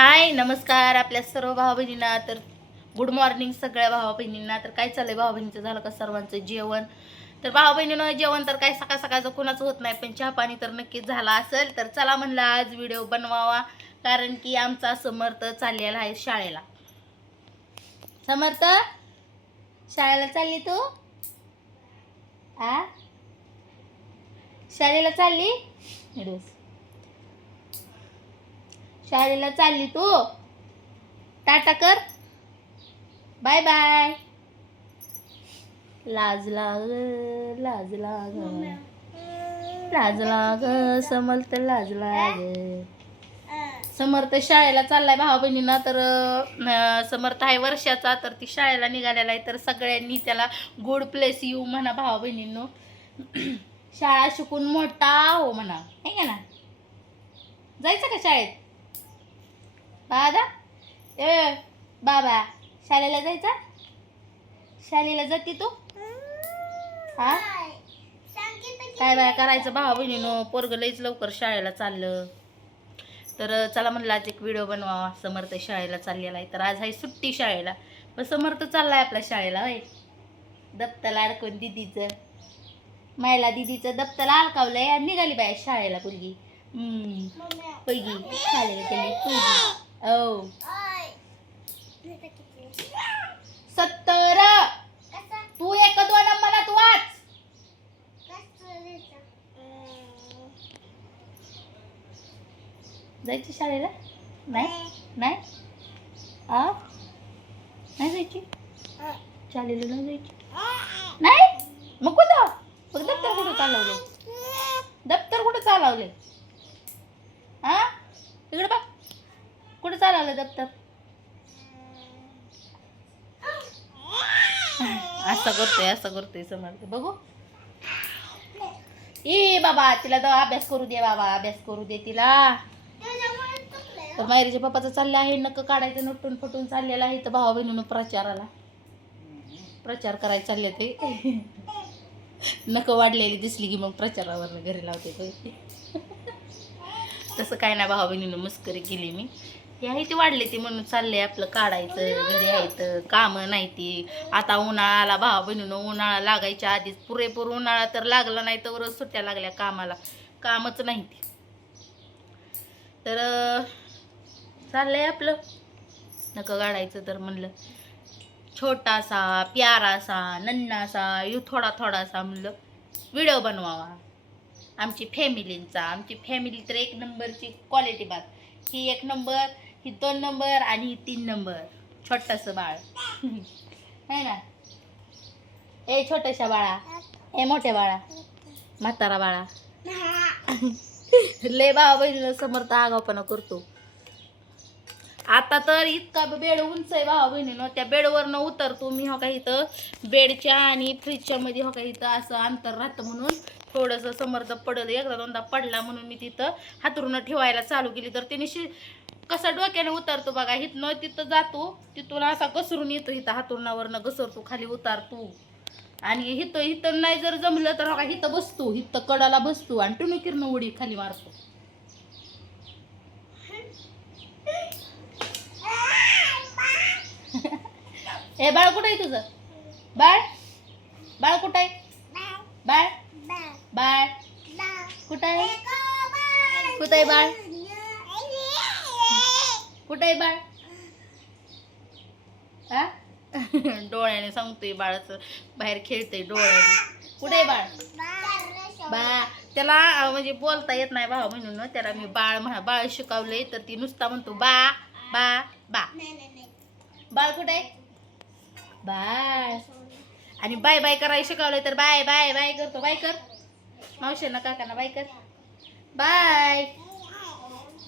हाय नमस्कार आपल्या सर्व भाऊ बहिणींना. तर गुड मॉर्निंग सगळ्या भाऊ बहिणींना. तर काय चाललंय भाऊ बहिणीचं, झालं का सर्वांचं जेवण? तर भाऊ बहिणीनं जेवण तर काय सकाळ सकाळचं कुणाचं होत नाही, पण चहा पाणी तर नक्कीच झाला असेल. तर चला म्हणलं आज व्हिडिओ बनवावा, कारण की आमचा समर्थ चाललेला आहे शाळेला. समर्थ, शाळेला चालली तू? आ शाळेला चालली? शाळेला चालली तू? टाटा कर, बाय बाय. लाज लाग, लाज लाग, लाज लाग, समर्थ लाज लाग. समर्थ शाळेला चाललाय भाऊ बहिणींना. तर समर्थ आहे वर्षाचा, तर ती शाळेला निघालेला आहे. तर सगळ्यांनी त्याला गुड प्लेस यू म्हणा भाऊ बहिणींनो. शाळा शिकून मोठा हो म्हणा, आहे का ना? जायचं का शाळेत? दादा ए बाबा, शाळेला जायचा? शाळेला जाते तू? हा काय बाय करायचं भाऊ बहिणीनो, पोरग लईच लवकर शाळेला चाललं. तर चला म्हणलं आज एक व्हिडिओ बनवावा. समर्थ शाळेला चाललेला आहे, तर आज आहे सुट्टी शाळेला, पण समर्थ चाललाय आपल्या शाळेला. होय, दप्तर अडकून दिदीचं, मायला दिदीचं दप्तर अडकावलंय आणि निघाली बाय शाळेला मुलगी. पैगी शाळेला गेली पैगी. ओ 70. तू एक दोन मला तू वाच. जायची शाळेला? नाही नाही आ नाही जायची शाळेला, नाही जायची. नाही मग कुठं? मग दप्तर कुठं चालवले? दप्तर कुठं चालवले? हा इकडे बघ, कुठं चालवलं दप्तर? असं करतोय समर्थ. बघू ए बाबा, तिला अभ्यास करू दे बाबा, अभ्यास करू दे तिला. तर मायरीच्या पप्पाचं चाललं आहे नक काढायचं, नटून फटून चाललेलं आहे. तर भावा बहिणीनं प्रचार करायला चालले ते. नक वाढलेली दिसली की मग प्रचारावर घरी लावते ते. तसं काय नाही भावा बहिणीनं मस्करी केली मी. हे आहे ते वाढले ती म्हणून चालले आपलं काढायचं. घरी आहेत कामं नाही ती. आता उन्हाळ्याला भावा बहिणीनं, उन्हाळा लागायच्या आधीच पुरेपूर उन्हाळा तर लागला नाही, तर सुट्ट्या लागल्या कामाला, कामच नाही ती. तर चाललंय आपलं नका काढायचं. तर म्हणलं छोटासा प्यारासा नन्नासा थोडा थोडासा म्हणलं व्हिडिओ बनवावा आमची फॅमिलींचा. आमची फॅमिली तर एक नंबरची क्वालिटी बात. ही 1 नंबर, ही 2 नंबर आणि ही 3 नंबर. छोटंसं बाळ है ना? ए छोट्याशा बाळा, ए मोठ्या बाळा, म्हातारा बाळा. लय भावा बहिणीला समर्थ आगावपणा करतो. आता तर इतका बेड उंच आहे भावा बहिणीनं, त्या बेडवरनं उतरतो मी. हो का इथं बेडच्या आणि फ्रीजच्या मध्ये हो का इथं असं अंतर राहतं म्हणून थोडंसं समर्थ पडलं. एकदा दोनदा पडला म्हणून मी तिथं हातरून ठेवायला चालू केली. तर तिने कसा डोक्याने उतरतो बघा. इथनं तिथं जातो, तिथून असा घसरून येतो, इथं हातुरणावरनं घसरतो, खाली उतारतो. आणि इथं नाही जर जमलं तर बघा इथं बसतो, इथं कडाला बसतो आणि टुनुकीरनं उडी खाली मारतो. ए बाळ कुठं आहे तुझं? बाळ बाळ कुठं आहे? बाळ बाळ कुठं आहे? कुठं आहे बाळ? कुठं आहे बाळ? हा डोळ्याने सांगतोय बाळाचं, बाहेर खेळतंय डोळ्याने. कुठे आहे बाळ? बा त्याला म्हणजे बोलता येत नाही भावा म्हणून त्याला मी बाळ शिकवलंय. तर ती नुसता म्हणतो बा बा बा. बाळ कुठे आहे? बाय. आणि बाय बाय करायला शिकवलंय, तर बाय बाय बाय करतो. बाय कर मावशींना काकांना बाय कर. बाय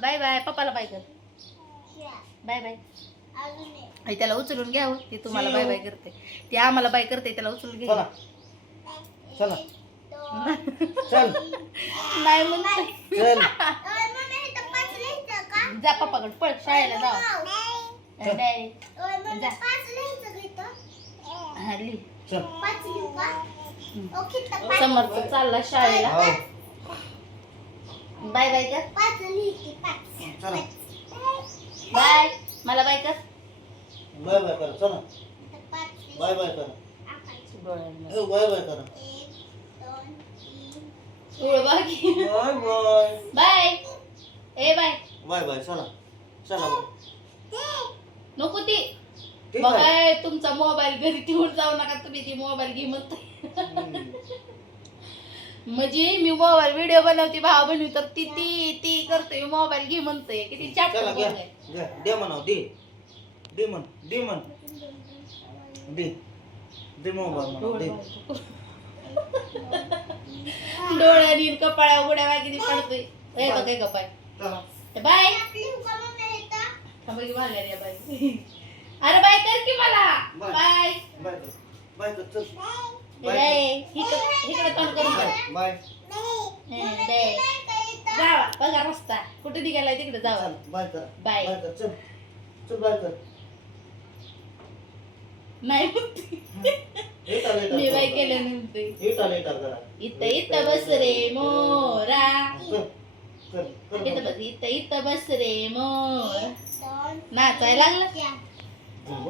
बाय बाय पप्पाला बाय कर. Bye bye. आणि त्याला उचलून घ्यावं, ती तुम्हाला बाय बाय करते, ती आम्हाला बाय करते, त्याला उचलून घ्या. चला नाही म्हणते जा पप्पाकडे, पळ शाळेला जा. समर्थ चालला शाळेला. बाय बाय कर. बाय. मला बाय कर. बाय बाय करा चला. बाय बाय करा. डोळ्यांना बाय बाय करा. बाकी बाय बाय. बाय. ए बाय. बाय बाय चला. चला बाय. नको ती ठीक आहे. बघाय तुमचा मोबाईल घरी ठेवून जाऊ नका तुम्ही ती मोबाईल घे म्हणताय. म्हणजे मी मोबाईल व्हिडिओ बनवते भाव बनवी तर ती ती ती करते मोबाईल घे म्हणतोय किती चाट चला घ्या घ्या दे म्हणाव दे दे म्हण दे म्हण दे दे मोबाईल म्हणाव दे. डोळ्यानी कपाळा उड्या वागिनी पडतोय. हे बघ काय कपाळ. चला. बाय. थांबा की मारल्या रे बाय. अरे बाय कर की मला. बाय. बाय. बाय कर. बाय कर चल. बाय. इकडे तोंड करून कर. बाय. बाय. जावा बघा रस्ता कुठे निघालाय तिकडे जावा. चल बाय कर. बाय. बाय कर चल. चल बाय कर. नाही म्हणते. हे चाल हे मी बाय चाल. केलं म्हणते. हे चाल करा. इथं इथं बस रे मोरा. कर कर कर. इथं बस इथं इथं बस रे मोर. नाचायला लागला.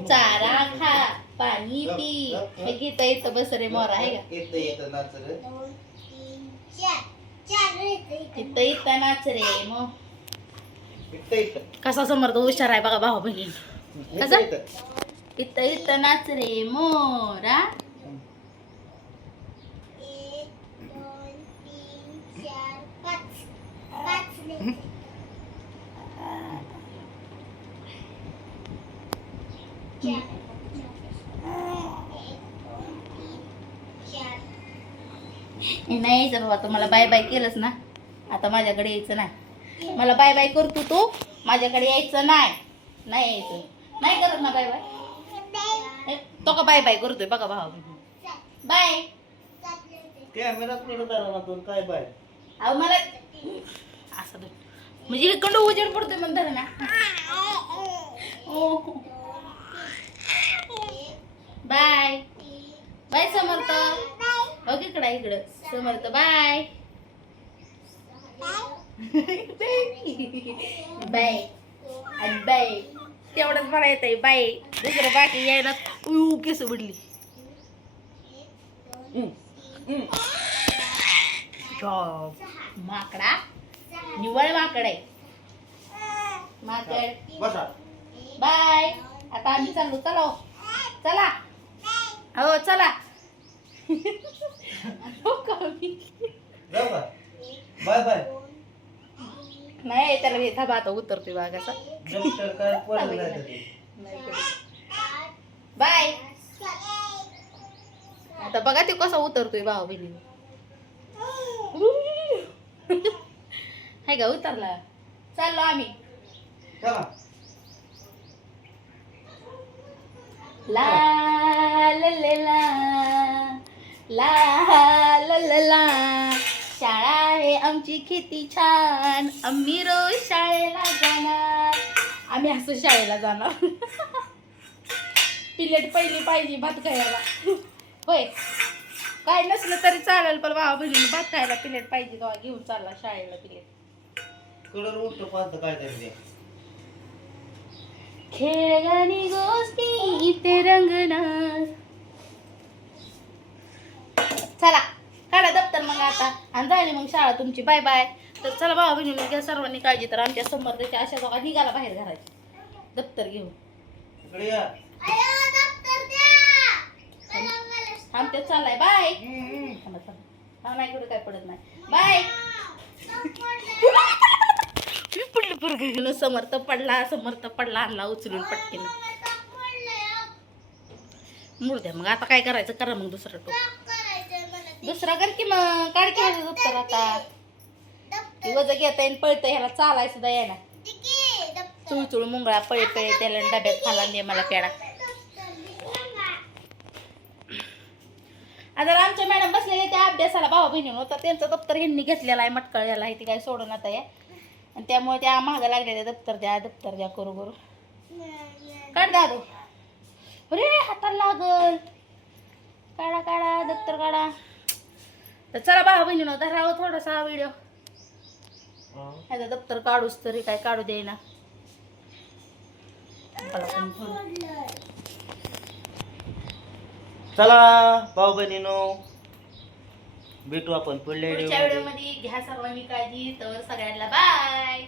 चारा खा पाणी पी. हे इथं इथं बस रे मोरा आहे का. येतं येतं नाच रे. इथं इथं नाच रे मो. इथं येतं. कसा समर्थ हुशार आहे बघा भाऊ बहिणी. इथं येतं. इथं इथं नाच रे मोरा. नाही यायचं बाबा तुम्हाला बाय बाय केलंच ना आता माझ्याकडे यायचं नाही. मला बाय बाय करतो तू माझ्याकडे यायचं नाही. नाही यायचं नाही करत ना बाय बाय. तो का बाय बाय करतोय बघा भाऊ बाय. कॅमेरा पुढे धरा ना तू काय बाय. अहो मला असं म्हणजे इकडं उजेड पडतोय म्हणतात ना. बाय बाय समर्थ. हो इकडं इकडं समर्थ बाय. बाय आणि बाय तेवढंच मला येत आहे बाय. दुसरं बाकी यायला केस उडली. माकडा निवळ माकड आहे माकड. बसा. बाय. आता आम्ही चाललो. चला चला हो चला. जाऊ का बाय बाय. नाही त्याला हे थांबा आता उतरतोय बघा कसा. डॉक्टर काय पडलं नाही ते. बाय. आता बघा ते कसा उतरतोय भाऊ बहिणी. हाय का उतरला. चाललो आम्ही. चला. ला ला ला ला ला ला ला ला. शाळा आहे आमची किती छान आम्ही रोज शाळेला जाणार. आम्ही असं शाळेला जाणार. प्लेट पहिली पाहिजे भात खायला. होय काय नसलं तरी चालेल पण भावा बहिणीने भात खायला प्लेट पाहिजे तेव्हा घेऊन चालला शाळेला प्लेट. कलर उठतो पाहत काय तरी. खेळगाणी गोष्टी इथे रंगणार. चला काढा दप्तर मग आता आणि झाली मग शाळा तुमची. Bye bye. तर चला भावा बहिणीने घ्या सर्वांनी काळजी. तर आमच्या समर्थाच्या अशा दोघा निघाला बाहेर घराची दप्तर घेऊन. इकडे या. आमच्या चाललाय बाय. थांबा थांबा नाही कुठे काय पडत नाही. बाय. पडलं पोरगं. समर्थ पडला आणला उचलून पटकीन. मुर्द्या मग आता काय करायचं करा मग दुसरा टोक. दुसरा कर की मग काढ की ह्याचं दप्तर आता. वजन घेता येईल पळतं ह्याला चालाय सुद्धा येणार. चुळचुळ मुंगळा पळे पळे त्याला डब्यात खाला दे मला पेडा. आता आमच्या मॅडम बसलेले त्या अभ्यासाला भावा बहिणीनं तर त्यांचं दप्तर ह्यांनी घेतलेलं आहे मटकळ्याला आहे. ते काय सोडून आता या आणि त्यामुळे त्या महागा लागलेल्या दप्तर द्या करू करू. काढ दादू. अरे हाताला लागल. काढा काढा दप्तर काढा. तर चला भावा बहिणीनं धरावं थोडासा व्हिडिओ. ह्याचं दप्तर काढूच तरी काय काढू देईना. पप्पाला पण थोडं. चला भाऊ बहिणीनो, भेटू आपण पुढल्या पुढच्या व्हिडिओ व्हिडिओ मध्ये. घ्या सर्वांनी काळजी. तर सगळ्यांना बाय.